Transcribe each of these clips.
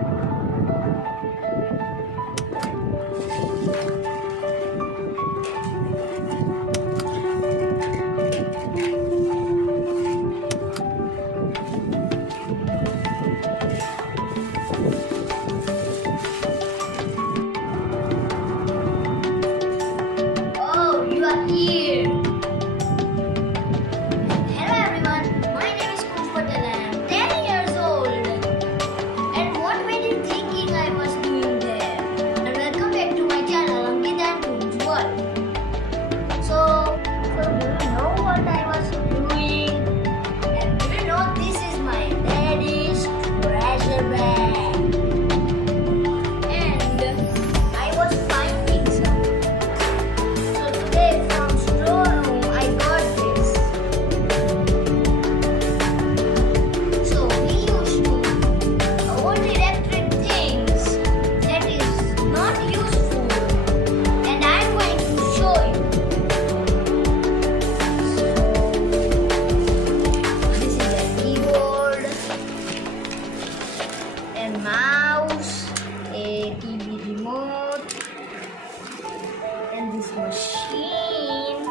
Oh, you are here. Hello everyone, my name is Kunj and I am 10 years old. And what were you thinking I was doing there? And welcome back to my channel Ankita and Kunj World. So do you know what I was doing? And do you know this is my daddy's treasure bag? And I was finding some. So today from storeroom I got this. So we used to avoid electric things that is not useful, and I'm going to show you. So this is a keyboard and mouse, a TV remote, and this machine.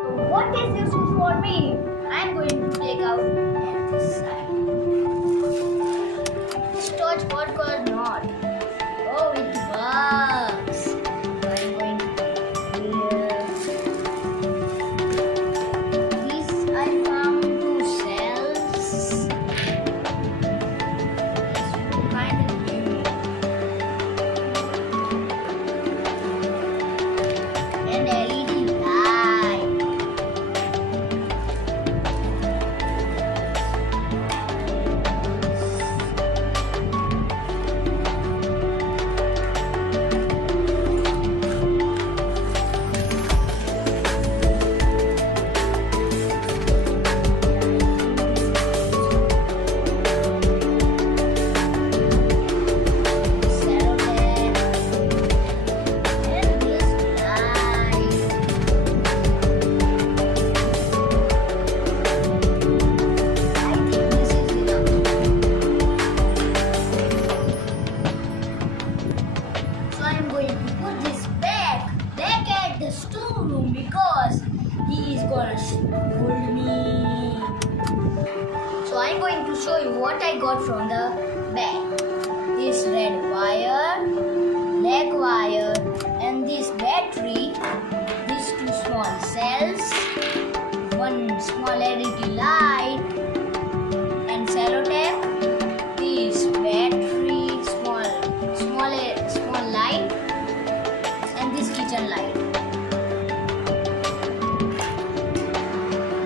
So what is useful for me? I'm going to take out at this side. Storage cord or not? Oh, it works. So I'm going to take here. This I found two cells. Kind of unique. And LED light. Cello and this light. I think this is enough. So I'm going to put this back at the storeroom because he is gonna scold me. So I'm going to show you what I got from the bag. This red wire, black wire, and this battery. These two small cells, one small LED light, and cello tape. This battery, small light, and this kitchen light.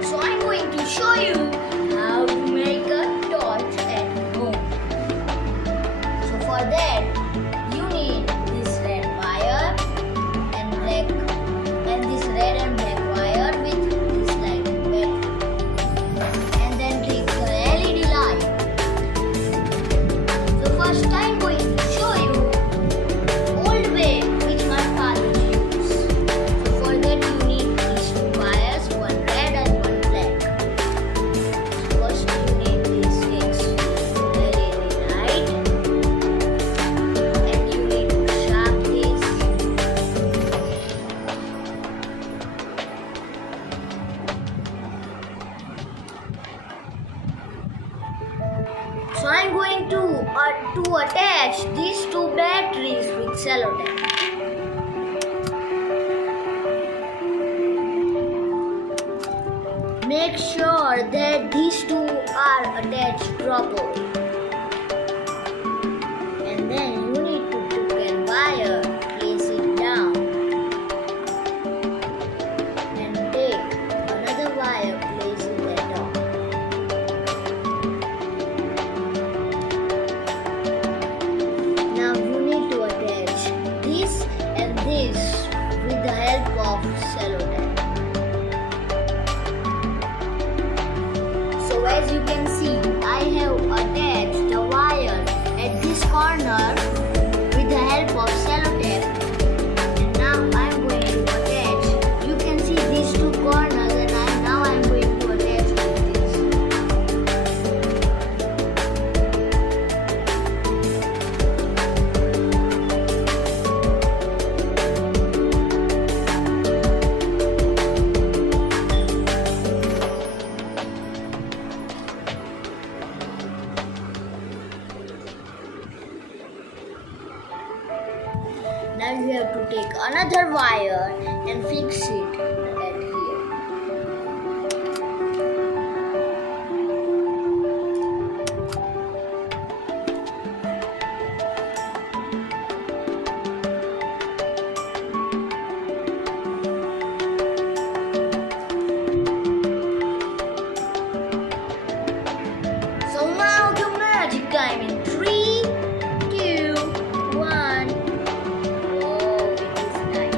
So I'm going to show you how to make a torch at home. So for that, you need this red wire and this red and black wire with this light battery. And then take the LED light. So first I'm going to show you old way which my father used. So for that you need these two wires, one red and one black. First you need this LED light, and you need to sharp this. So I'm going to attach these two batteries with cello tape. Make sure that these two are attached properly. And then you need to took a wire, place it down, and take another wire, place it there down. Now you need to attach this and this with the help of cello tape. So as you can see, I have attached Now you have to take another wire and fix it at here. So now the magic time in 3, 2, 1. Oh, it is nice.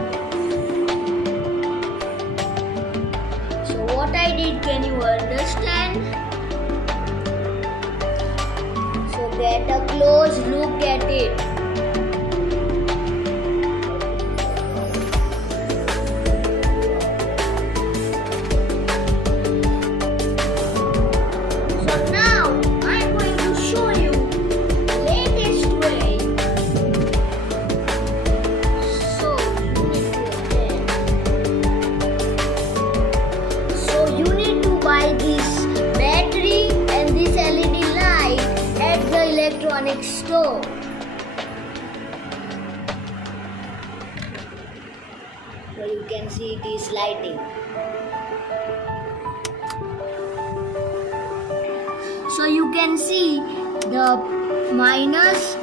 So what I did, can you understand? So get a close look at it. So now I'm going to show you latest way. So you need to buy this battery and this LED light at the electronics store. So you can see it is lighting. So you can see the minus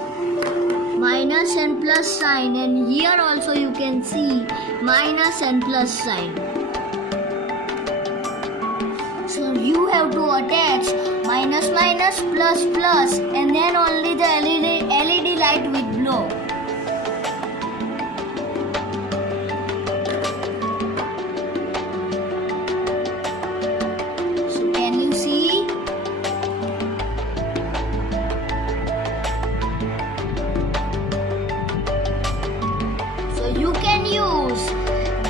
and plus sign, and here also you can see minus and plus sign. So you have to attach minus minus plus plus, and then only the LED light will glow. So can you see? So you can use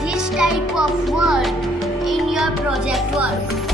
this type of work in your project work.